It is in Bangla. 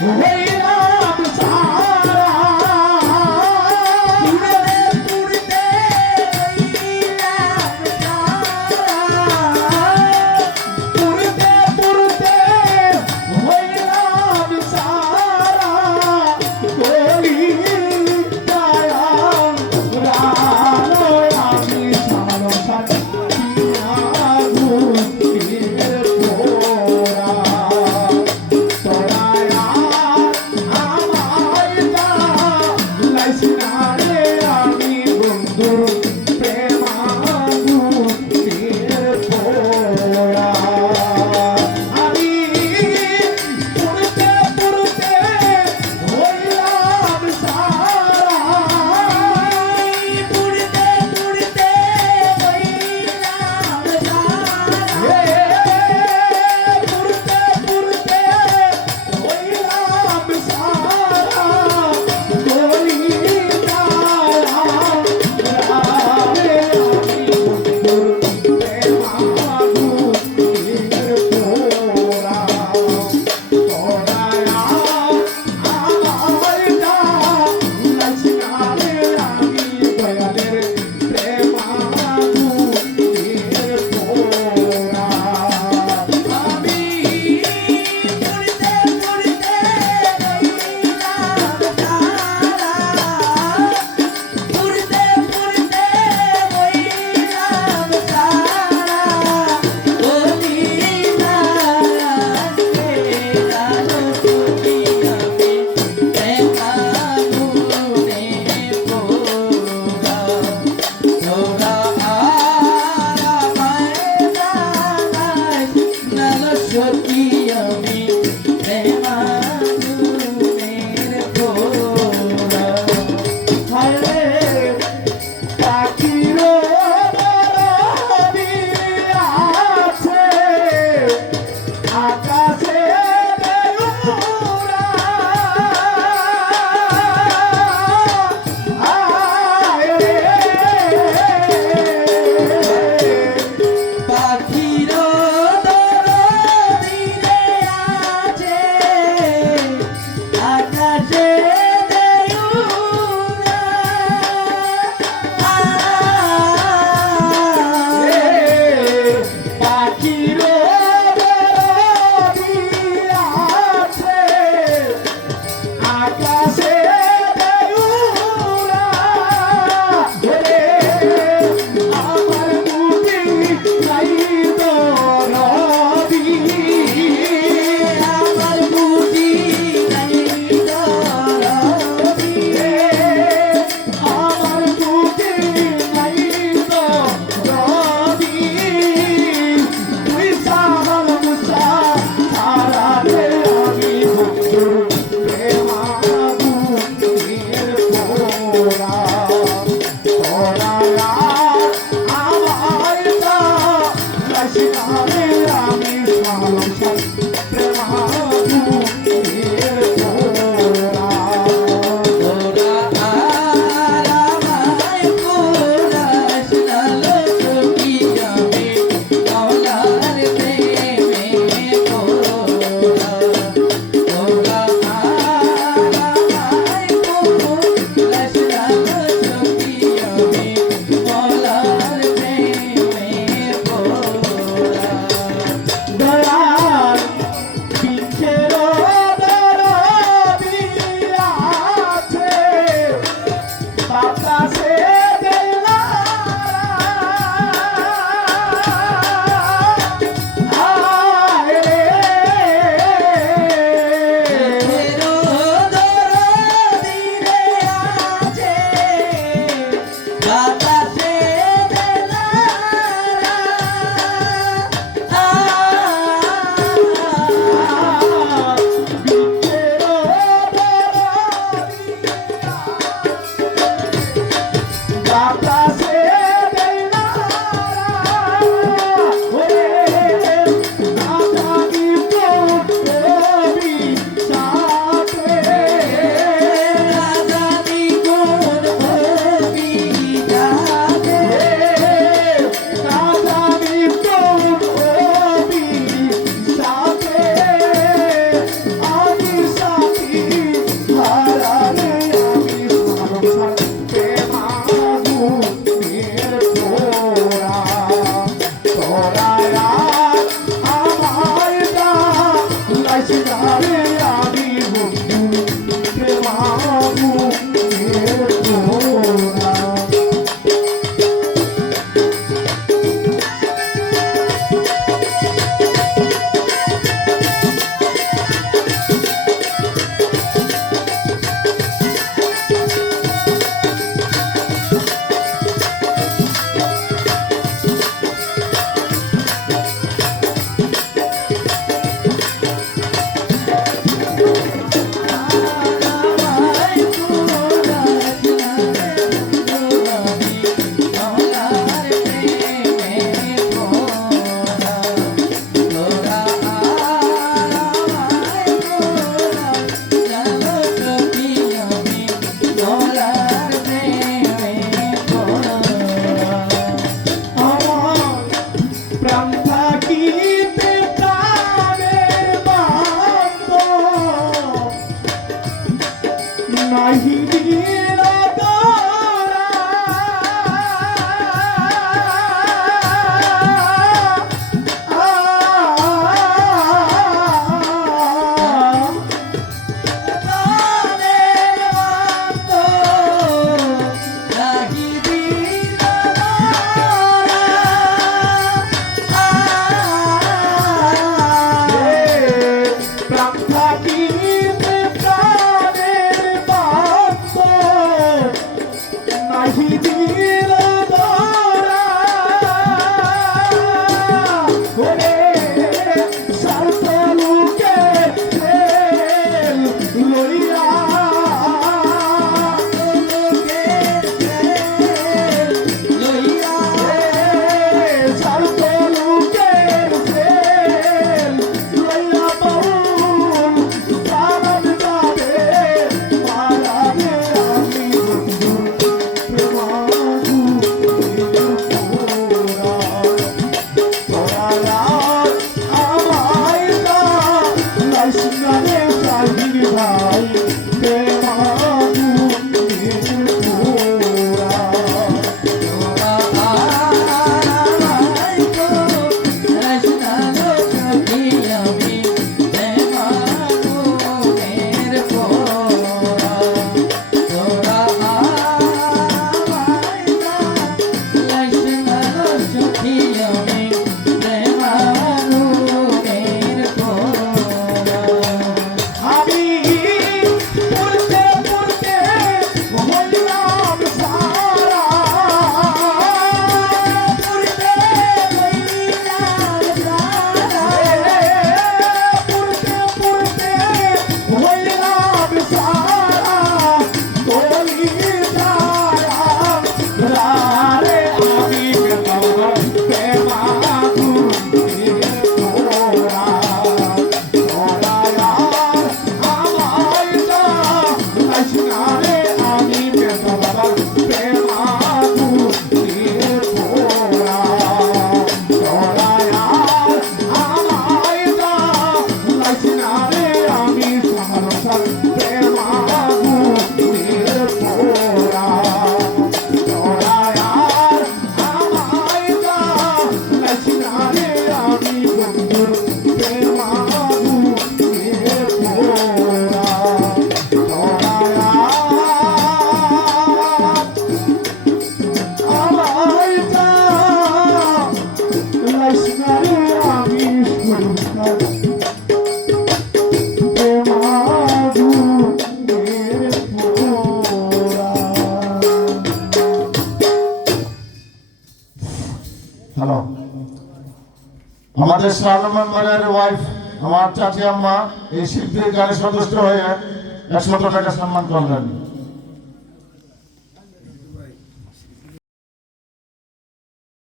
হইলাম সারা পুড়তে হইলাম সারা পুড়তে পুড়তে হইলাম সারা বলি দয়াল রানো আমি সারা সাথিয়া ঘুমিয়ে পোড়া তোরা লাইসনারে আমি বন্ধু প্রেমাগুনের পোড়া। প্রাণ থাকিতে প্রাণের বান্ধব নাহি দিল দরা। প্রাণের বান্ধব নাহি দিল প্রাণ থাকিতে প্রাণের বান্ধব নাহি দিল দরা। ওরে স্বার্থ লোকে প্রেম লইয়া স্বার্থ লোকের প্রেম লইয়া বাউল সারাদ যাবে মারাবে আমি বন্ধু প্রেমাগুনের পোড়া। তোরা আমায় না লাইসনারে সাহির ভাই প্রেমাগুনের পোড়া। আমি পড়তে পড়তে হইলাম সারা। পড়তে হইলাম সারা। পড়তে পড়তে হইলাম সারা। তোলি তারা রারে আমি প্রেমাগুনের পোড়া। লাইসনারে আমি প্রেমাগুনের পোড়া। আমায় না লাইসনারে আমি সারসার প্রেমাগুনের পোড়া। আমায় না লাইসনারে আমি বন্ধুর প্রেমাগুনের পোড়া। আমায় না লাইসনারে আমি সরকার প্রেমাগুনের পোড়া। হ্যালো, আমাদের 7 মেম্বারের ওয়াইফ আমার চাচি আম্মা এই শিল্পীর গানে সন্তুষ্ট হয়ে 100 টাকা সম্মান করলেন।